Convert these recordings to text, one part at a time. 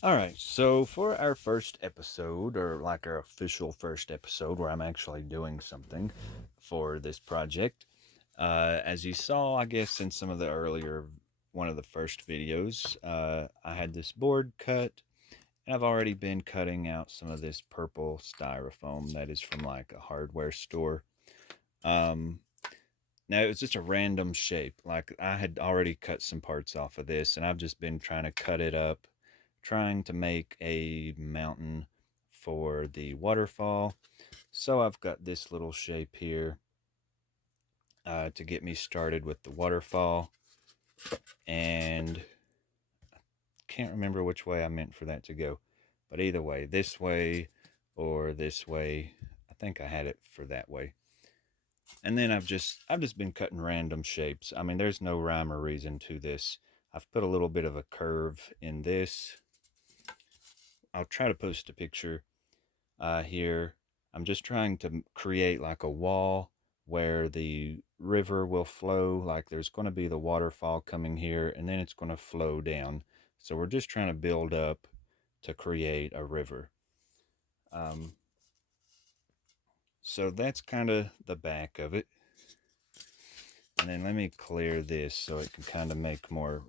All right, so for our first episode, or like our official first episode, where I'm actually doing something for this project, as you saw, I guess, in some of the earlier, one of the first videos, I had this board cut, and I've already been cutting out some of this purple styrofoam that is from like a hardware store. Um, Now, it was just a random shape. Like, I had already cut some parts off of this, and I've just been trying to cut it up, trying to make a mountain for the waterfall. So I've got this little shape here to get me started with the waterfall. And can't remember which way I meant for that to go. But either way, this way or this way, I think I had it for that way. And then I've just been cutting random shapes. I mean, there's no rhyme or reason to this. I've put a little bit of a curve in this. I'll try to post a picture here. I'm just trying to create like a wall where the river will flow. Like, there's going to be the waterfall coming here, and then it's going to flow down. So we're just trying to build up to create a river. Um, so that's kind of the back of it. And then let me clear this so it can kind of make more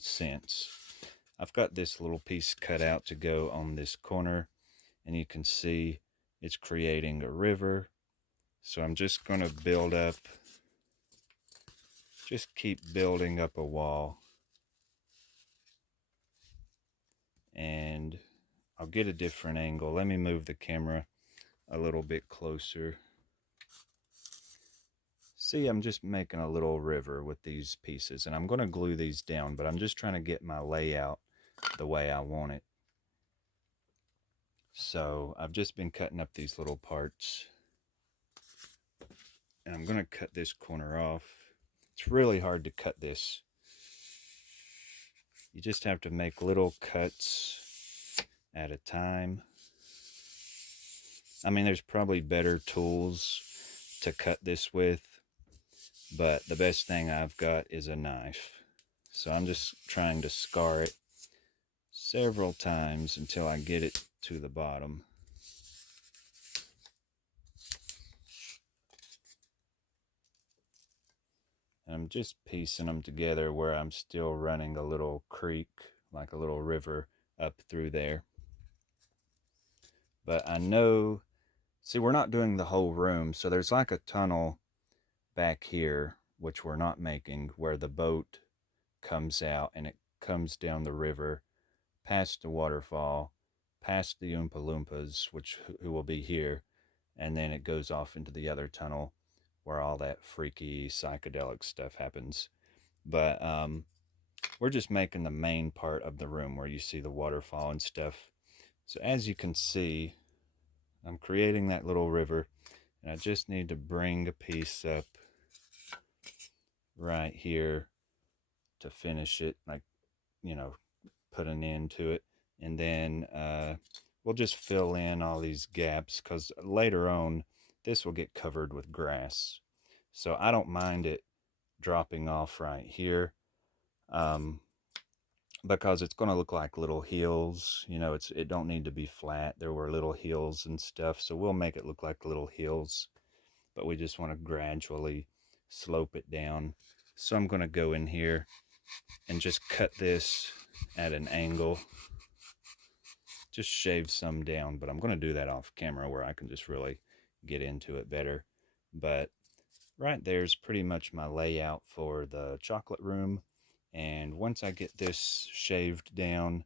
sense. I've got this little piece cut out to go on this corner, and you can see it's creating a river. So I'm just going to build up, just keep building up a wall. And I'll get a different angle. Let me move the camera a little bit closer. See, I'm just making a little river with these pieces, and I'm going to glue these down, but I'm just trying to get my layout the way I want it. So I've just been cutting up these little parts, and I'm going to cut this corner off. It's really hard to cut this. You just have to make little cuts at a time. I mean, there's probably better tools to cut this with, but the best thing I've got is a knife. So I'm just trying to scar it several times until I get it to the bottom. And I'm just piecing them together where I'm still running a little creek, like a little river up through there. But I know, see, we're not doing the whole room, so there's like a tunnel back here, which we're not making, where the boat comes out and it comes down the river, past the waterfall, past the Oompa Loompas, which who will be here, and then it goes off into the other tunnel where all that freaky psychedelic stuff happens. But we're just making the main part of the room where you see the waterfall and stuff. So as you can see, I'm creating that little river, and I just need to bring a piece up right here to finish it, like, you know, put an end to it. And then we'll just fill in all these gaps, because later on this will get covered with grass. So I don't mind it dropping off right here, um, because it's going to look like little hills. You know, it don't need to be flat. There were little hills and stuff, so we'll make it look like little hills, but we just want to gradually slope it down. So I'm going to go in here and just cut this at an angle, just shave some down, but I'm going to do that off camera where I can just really get into it better. But right there's pretty much my layout for the chocolate room. And once I get this shaved down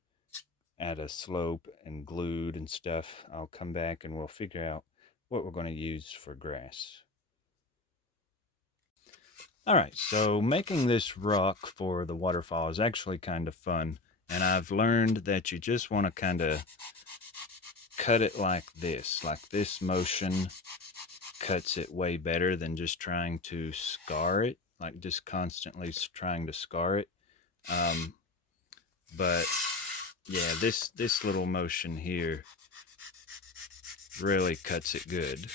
at a slope and glued and stuff, I'll come back and we'll figure out what we're going to use for grass. All right, so making this rock for the waterfall is actually kind of fun. And I've learned that you just want to kind of cut it like this. Like, this motion cuts it way better than just trying to scar it, like just constantly trying to scar it. Um, but yeah, this little motion here really cuts it good.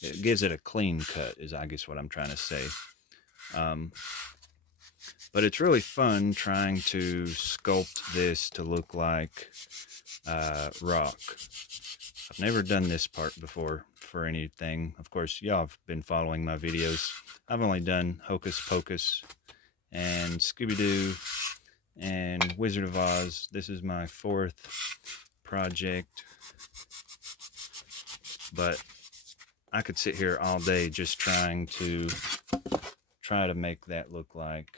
It gives it a clean cut, is I guess what I'm trying to say. Um, But it's really fun trying to sculpt this to look like rock. I've never done this part before for anything. Of course, y'all have been following my videos. I've only done Hocus Pocus and Scooby-Doo and Wizard of Oz. This is my fourth project, but I could sit here all day just trying to make that look like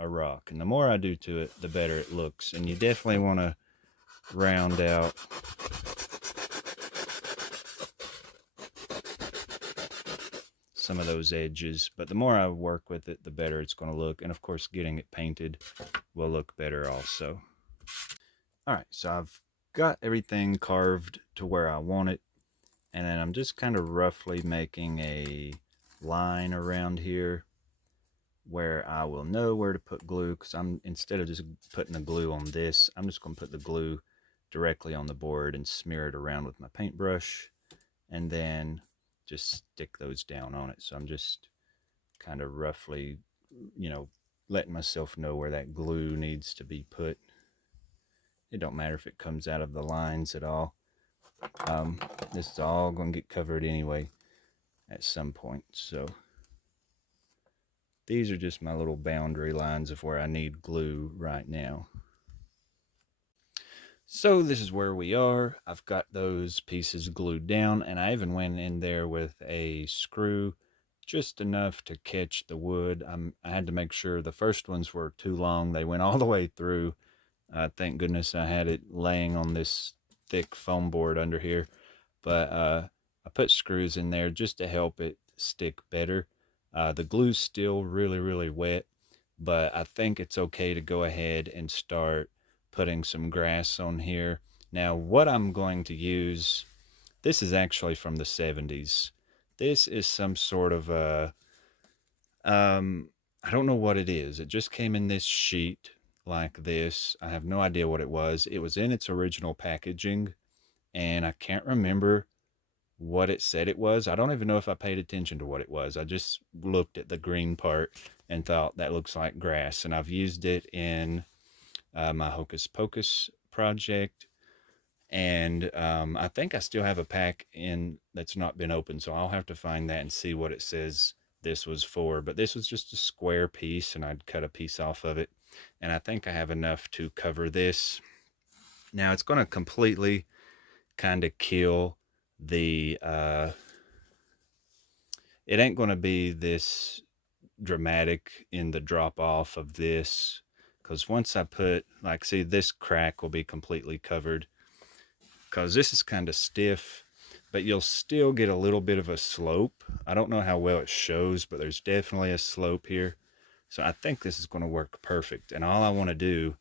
a rock. And the more I do to it, the better it looks. And you definitely want to round out some of those edges, but the more I work with it, the better it's going to look. And of course, getting it painted will look better also. All right, so I've got everything carved to where I want it, and then I'm just kind of roughly making a line around here where I will know where to put glue, because instead of just putting the glue on this, I'm just going to put the glue directly on the board and smear it around with my paintbrush, and then just stick those down on it. So I'm just kind of roughly, letting myself know where that glue needs to be put. It don't matter if it comes out of the lines at all. This is all going to get covered anyway at some point. So these are just my little boundary lines of where I need glue right now. So this is where we are. I've got those pieces glued down, and I even went in there with a screw, just enough to catch the wood. I had to make sure the first ones were too long. They went all the way through. Thank goodness I had it laying on this thick foam board under here. But I put screws in there just to help it stick better. The glue's still really, really wet, but I think it's okay to go ahead and start putting some grass on here. Now, what I'm going to use, this is actually from the 70s. This is some sort of a, I don't know what it is. It just came in this sheet like this. I have no idea what it was. It was in its original packaging, and I can't remember what it said it was. I don't even know if I paid attention to what it was. I just looked at the green part and thought that looks like grass. And I've used it in my Hocus Pocus project. And I think I still have a pack in that's not been opened. So I'll have to find that and see what it says this was for. But this was just a square piece, and I'd cut a piece off of it. And I think I have enough to cover this. Now it's going to completely kind of kill the it ain't going to be this dramatic in the drop off of this, because once I put, like, see, this crack will be completely covered because this is kind of stiff, but you'll still get a little bit of a slope. I don't know how well it shows, but there's definitely a slope here. So I think this is going to work perfect. And all I want to do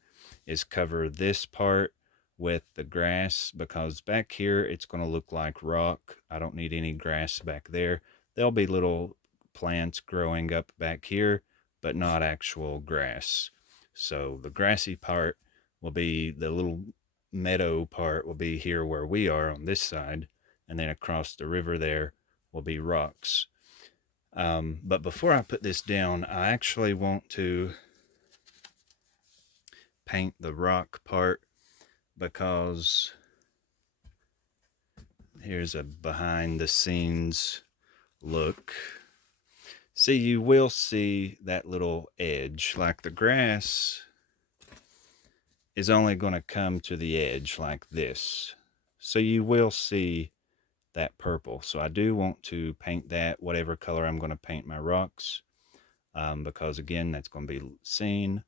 is cover this part with the grass, because back here it's going to look like rock. I don't need any grass back there. There'll be little plants growing up back here, but not actual grass. So the grassy part will be, the little meadow part will be here where we are on this side, and then across the river there will be rocks. But before I put this down, I actually want to paint the rock part, because here's a behind the scenes look. See, you will see that little edge, like the grass is only going to come to the edge like this. So you will see that purple. So I do want to paint that whatever color I'm going to paint my rocks, because again, that's going to be seen.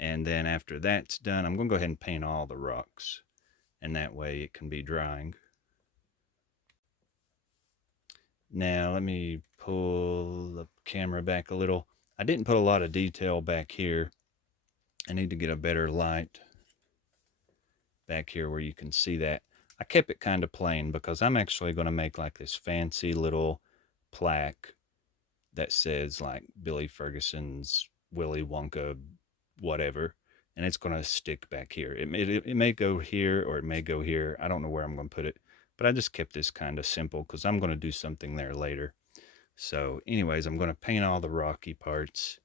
And then after that's done, I'm going to go ahead and paint all the rocks, and that way it can be drying. Now let me pull the camera back a little. I didn't put a lot of detail back here. I need to get a better light back here where you can see that. I kept it kind of plain because I'm actually going to make like this fancy little plaque that says like Billy Ferguson's Willy Wonka whatever, and it's going to stick back here. It may go here, or it may go here. I don't know where I'm going to put it, but I just kept this kind of simple because I'm going to do something there later. So anyways, I'm going to paint all the rocky parts,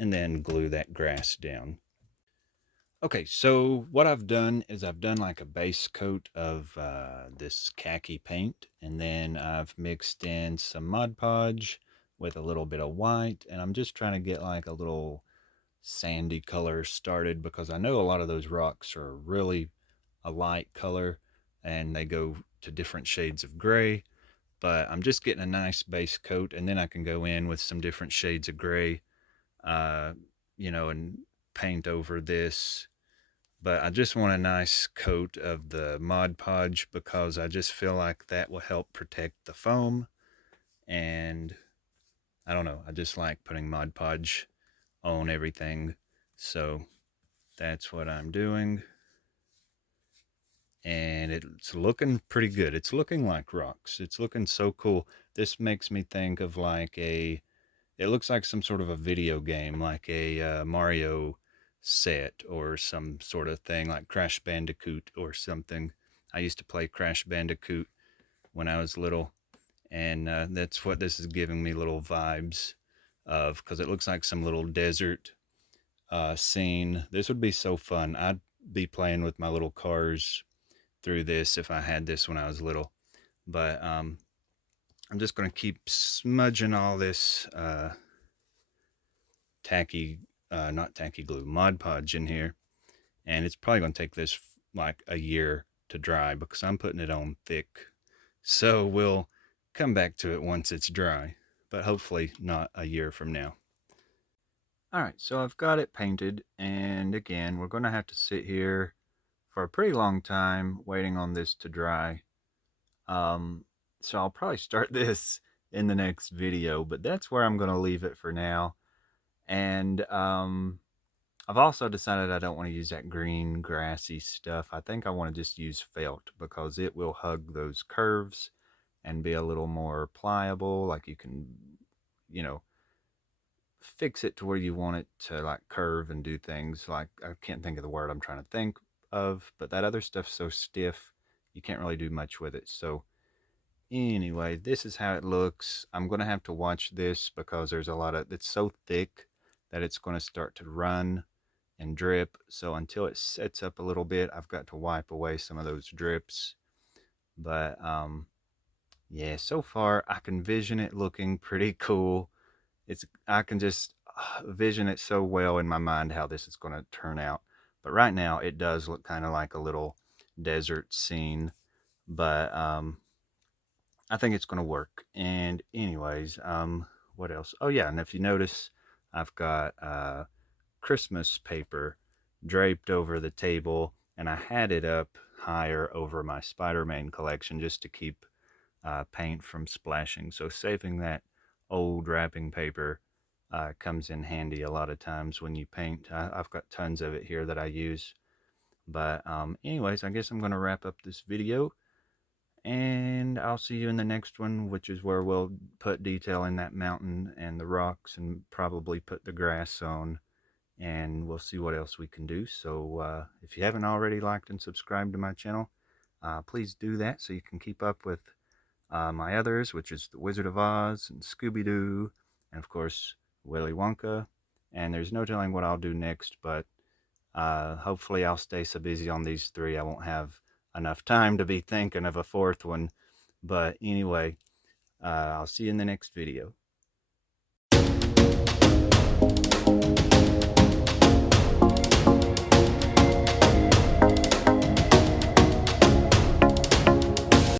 and then glue that grass down. Okay, so what I've done is I've done like a base coat of this khaki paint, and then I've mixed in some Mod Podge with a little bit of white, and I'm just trying to get like a little sandy color started because I know a lot of those rocks are really a light color and they go to different shades of gray, but I'm just getting a nice base coat, and then I can go in with some different shades of gray, uh, and paint over this. But I just want a nice coat of the Mod Podge because I just feel like that will help protect the foam. And I don't know, I just like putting Mod Podge on everything. So that's what I'm doing. And it's looking pretty good. It's looking like rocks. It's looking so cool. This makes me think of like it looks like some sort of a video game, like a Mario set or some sort of thing, like Crash Bandicoot or something. I used to play Crash Bandicoot when I was little, and that's what this is giving me little vibes of, because it looks like some little desert scene. This would be so fun. I'd be playing with my little cars through this if I had this when I was little. But I'm just going to keep smudging all this not tacky glue, Mod Podge in here. And it's probably going to take this like a year to dry because I'm putting it on thick. So we'll come back to it once it's dry, but hopefully not a year from now. All right, so I've got it painted, and again, we're going to have to sit here for a pretty long time waiting on this to dry. So I'll probably start this in the next video, but that's where I'm going to leave it for now. And I've also decided I don't want to use that green grassy stuff. I think I want to just use felt because it will hug those curves and be a little more pliable. Like you can, fix it to where you want it to like curve and do things. Like, I can't think of the word I'm trying to think of, but that other stuff's so stiff, you can't really do much with it. So anyway, this is how it looks. I'm going to have to watch this because there's a lot of, it's so thick that it's going to start to run and drip. So until it sets up a little bit, I've got to wipe away some of those drips. But yeah, so far I can vision it looking pretty cool. I can just vision it so well in my mind how this is going to turn out. But right now it does look kind of like a little desert scene. But I think it's going to work. And anyways, what else? Oh yeah, and if you notice, I've got Christmas paper draped over the table, and I had it up higher over my Spider-Man collection just to keep paint from splashing. So saving that old wrapping paper comes in handy a lot of times when you paint. I've got tons of it here that I use. But anyways, I guess I'm going to wrap up this video, and I'll see you in the next one, which is where we'll put detail in that mountain and the rocks and probably put the grass on, and we'll see what else we can do. So if you haven't already liked and subscribed to my channel, please do that so you can keep up with my others, which is The Wizard of Oz and Scooby-Doo, and of course Willy Wonka. And there's no telling what I'll do next, but hopefully I'll stay so busy on these three I won't have enough time to be thinking of a fourth one. But anyway, I'll see you in the next video.